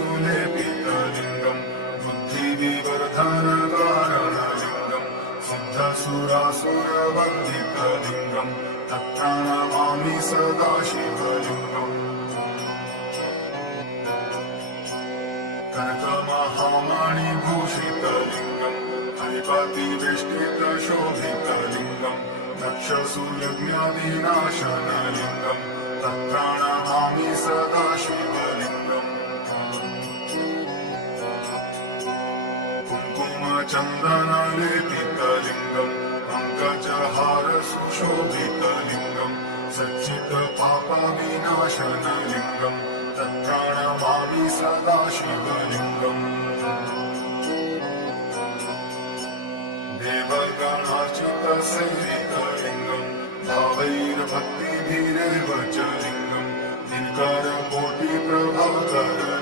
सुलेपितलिङ्गम् बुद्धिविवर्धनकारणलिङ्गम् सिद्धसुरासुरवन्दितलिङ्गम् तत्प्रणमामि सदा शिवलिङ्गम् कनकमहामणिभूषितलिङ्गम् हरिपतिवेष्टितशोभितलिङ्गम् दक्षसूर्यज्ञादिनाशनलिङ्गम् तत्प्रणमामि सदा शिवलिङ्गम् कुङ्कुमचन्दनलेपितलिङ्गम् पङ्कजहारसुशोभितलिङ्गम् सच्चित्पापविनाशनलिङ्गम् तत्प्रणमामि सदा शिवलिङ्गम् देवगणार्चितसेवितलिङ्गम् भावैर्भक्तिभिरेव च लिङ्गम् दिनकरकोटिप्रभाकरलिङ्गम्